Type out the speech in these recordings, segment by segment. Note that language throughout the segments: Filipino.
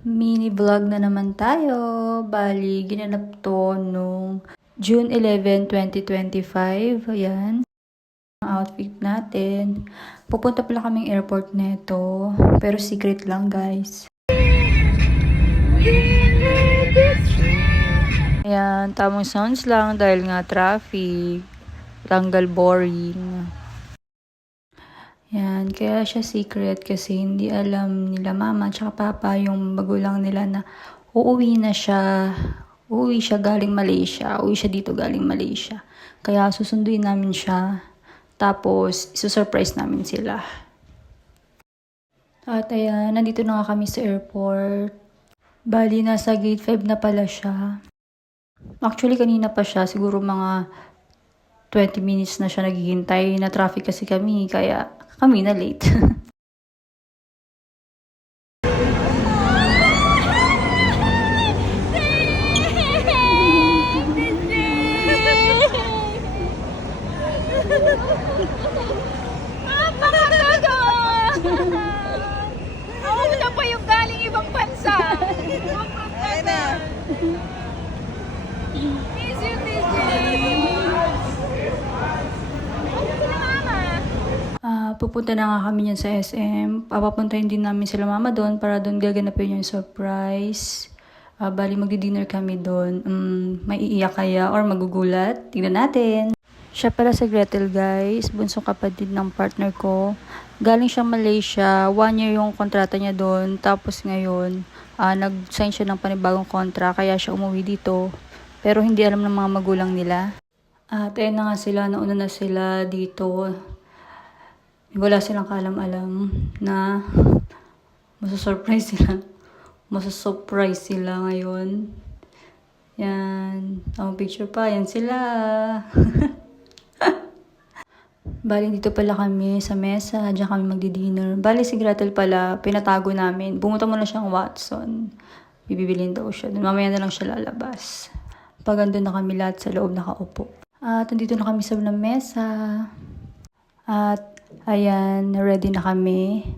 Mini vlog na naman tayo. Bali, ginanap to nung June 11, 2025. Ayan. Ang outfit natin. Pupunta pala kaming airport neto. Pero secret lang, guys. Ayan, tamang sounds lang dahil nga traffic. Tanggal boring. Yan, kaya siya secret kasi hindi alam nila mama at papa yung magulang nila na uuwi na siya. Uuwi siya galing Malaysia. Uuwi siya dito galing Malaysia. Kaya susunduin namin siya. Tapos, isusurprise namin sila. At ayan, nandito na nga kami sa airport. Bali, nasa gate 5 na pala siya. Actually, kanina pa siya. Siguro mga 20 minutes na siya naghihintay. Na traffic kasi kami, kaya kami na late. Ako na pa yung galing ibang bansa. Ay na. Miss you, DJ. Pupunta na nga kami yan sa SM. Papapuntahin din namin sila mama doon para doon gaganapin yung surprise. Bali magdi-dinner kami doon. May iiyak kaya or magugulat? Tingnan natin. Siya pala si Gretel, guys. Bunsong kapatid ng partner ko. Galing siya Malaysia. 1 year yung kontrata niya doon. Tapos ngayon, nag-sign siya ng panibagong kontra. Kaya siya umuwi dito. Pero hindi alam ng mga magulang nila. At ayun na nga sila. Nauna na sila dito. Wala silang kaalam-alam na masusurprise sila. Masusurprise sila ngayon. Yan. Ang picture pa. Yan sila. Bali, dito pala kami sa mesa. Diyan kami magdi-dinner. Bali, si Gretel pala, pinatago namin. Pumunta muna siyang Watson. Bibibilin daw siya. Mamaya na lang siya lalabas. Pag andun na kami lahat sa loob nakaupo. At nandito na kami sa mesa. At ayan, ready na kami.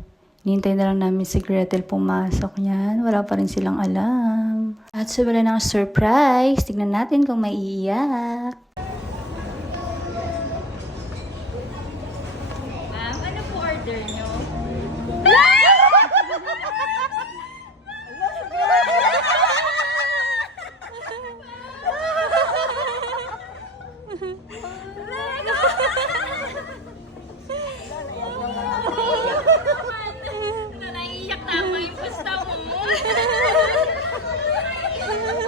Nihintay na lang namin si Gretel pumasok niyan. Wala pa rin silang alam. At so wala ng surprise. Tignan natin kung maiiyak. Ma'am, ano po order nyo? Naiiyak na ako yung pusta mo.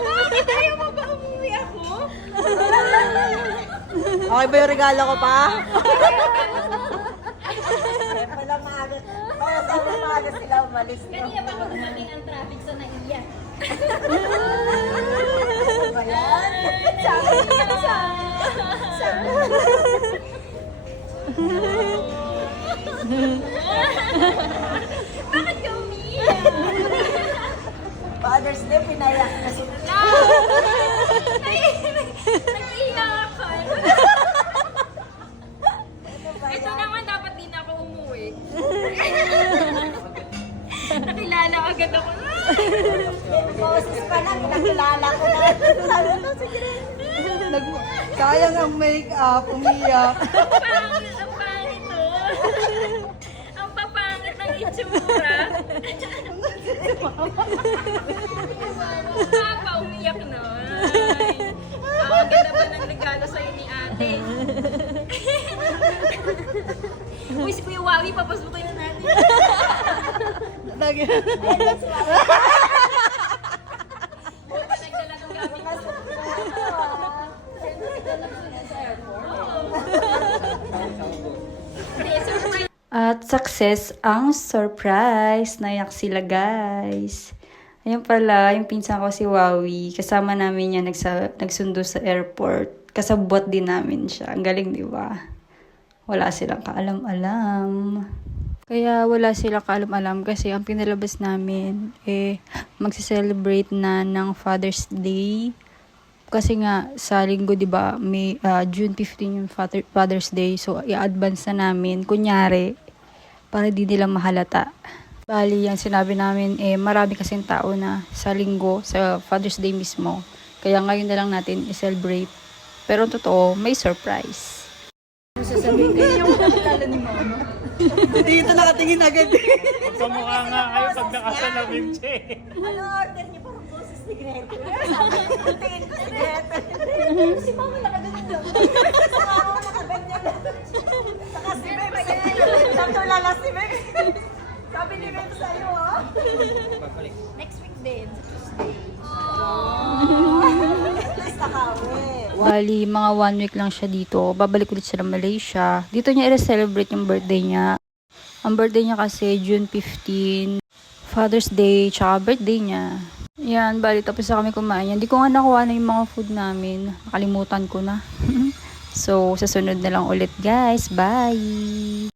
Bakit ayaw mo ba umuwi ako? Okay ba yung regalo ko pa? Wala maaga. Kaya sabi maaga sila umalis. Kanina pa ako dumating ang traffic sa naiiyak. Ano ba yan? Bakit ka umiiyak? Father's Day, pinayak na sila. Nag-iiyak ako. Ito naman dapat din ako umuwi. Nakilala agad ako. Boses pa lang, nakilala ko na. Sabi ko, sige na. Sayang ang make-up, umiyak. Ang pangit to. Ang papangit ng itsura. Papa, umiyak na. Ang ganda ba ng regalo sa'yo ni ate? Uy, si Kuya Wawi, papasukin na natin. Nagdala ng gamit ko. Hindi, surprise. At success ang surprise. Nayak sila, guys. Ayun pala, yung pinsan ko si Wawi. Kasama namin yan nagsundo sa airport. Kasabot din namin siya. Ang galing, di ba? Wala silang kaalam-alam. Kaya wala silang kaalam-alam kasi ang pinalabas namin magse-celebrate na ng Father's Day. Kasi nga sa linggo 'di ba, may June 15 yung Father's Day. So i-advance na namin kunyari para di nila mahalata. Bali, ang sinabi namin, marami kasing tao na sa linggo, sa Father's Day mismo. Kaya ngayon na lang natin i-celebrate. Pero totoo, may surprise. Sasabihin kayo yung kilala ni Mama. Dito nakatingin agad. Magkamukha nga kayo pag nakasalamin siya eh. Ano order niyo? Parang boses ni Gretel. Tingin ko si Gretel. Si Mama nakaganyan lang. Si Mama nakaganyan lang. Saka si Bebe. Natulala si Bebe. Sabi ni Bebe sa'yo, ha? Next week din, sa Tuesday. Please nakawi. Bali, mga 1 week lang siya dito. Babalik ulit siya ng Malaysia. Dito niya i-celebrate yung birthday niya. Ang birthday niya kasi June 15. Father's Day, tsaka birthday niya. Yan, bali tapos na kami kumain. Hindi ko nga nakuha na yung mga food namin. Nakalimutan ko na. So, sa sunod na lang ulit guys. Bye!